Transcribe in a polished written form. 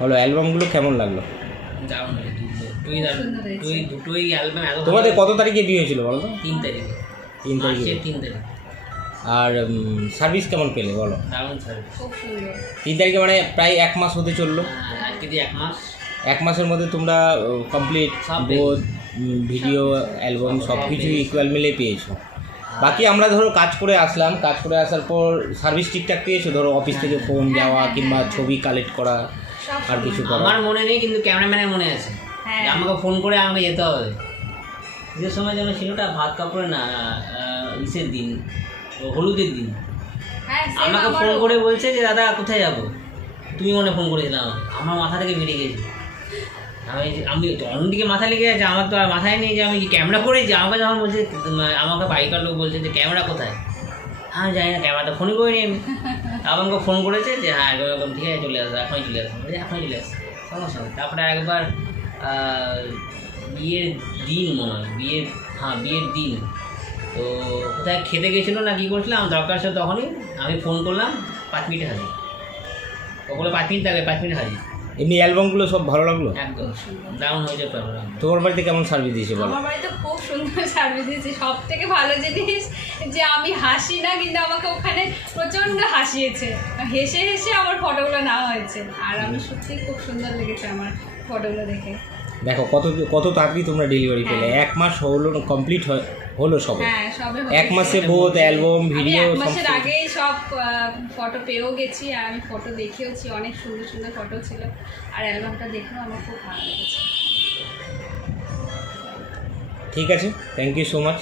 হলো। অ্যালবামগুলো কেমন লাগলো? দারুণ হয়েছে, দুটোই অ্যালবাম। তোমাদের কত তারিখে বিয়ে হয়েছিল বলো তো? 3 তারিখে, 3 তারিখে। 3 তারিখ। আর সার্ভিস কেমন পেলে বলো? দারুণ সার্ভিস, খুব সুন্দর। 3 তারিখে মানে প্রায় 1 মাস হতে চললো। আজকে দিয়ে 1 মাস। 1 মাসের মধ্যে তোমরা কমপ্লিট বোধ ভিডিও অ্যালবাম সব কিছুই ইকুয়াল মিলে পেয়েছো। বাকি আমরা ধরো কাজ করে আসলাম, কাজ করে আসার পর সার্ভিস ঠিকঠাক পেয়েছো? ধরো অফিস থেকে ফোন যাওয়া কিংবা ছবি কালেক্ট করা আর কিছু করা? আমার মনে নেই, কিন্তু ক্যামেরাম্যানের মনে আছে। আমাকে ফোন করে আমাকে যেতে হবে। যে সময় যেন ছিলটা ভাত কাপড়ে না, ইসের দিন, হলুদের দিন, আমাকে ফোন করে বলছে যে দাদা কোথায় যাবো, তুমি মনে ফোন করেছিলাম। আমার মাথা থেকে বেরিয়ে গেছি। আমি অন্যদিকে মাথা লেগে যাচ্ছে, আমার তো আর মাথায় নেই যে আমি কি ক্যামেরা করেছি। আমাকে যখন বলছে, আমাকে বাইকার লোক বলছে যে ক্যামেরা কোথায়, আমি জানি না, ক্যামেরাটা ফোনই করিনি আমি। আমাকে ফোন করেছে যে হ্যাঁ এরকম, ঠিক আছে চলে আসো, এখনই চলে আসো, এখনই চলে আসো, সমস্যা নেই। তারপরে একবার বিয়ের দিন মনে হয়, বিয়ের দিন তো কোথায় খেতে গেছিলো না কী করছিলাম, আমার দরকার ছিল, তখনই আমি ফোন করলাম, 5 মিনিটে হাজির। ওগুলো 5 মিনিট থাকে, 5 মিনিট হাজির। এমনি অ্যালবামগুলো সব ভালো লাগলো? একদম দারুণ হয়েছে। তোমার বাড়িতে কেমন সার্ভিস দিয়েছে বলো? আমার বাড়িতে খুব সুন্দর সার্ভিস দিয়েছে। সব থেকে ভালো জিনিস যে আমি হাসি না, কিন্তু আমাকে ওখানে প্রচণ্ড হাসিয়েছে, হেসে হেসে আমার ফটোগুলো নেওয়া হয়েছে। আর আমি সত্যি খুব সুন্দর লেগেছে আমার ফটোগুলো দেখে। দেখো কত তাড়াতাড়ি তোমরা ডেলিভারি পেলে। 1 মাস হলো কমপ্লিট হলো সবে। হ্যাঁ, সবে 1 মাসে বোধ অ্যালবাম ভিডিও 1 মাসের আগেই সব ফটো পেয়েও গেছি। আর আমি ফটো দেখেওছি, অনেক সুন্দর সুন্দর ফটো ছিল। আর অ্যালবামটা দেখেও আমার খুব ভালো লেগেছে। ঠিক আছে, থ্যাংক ইউ সো মাচ।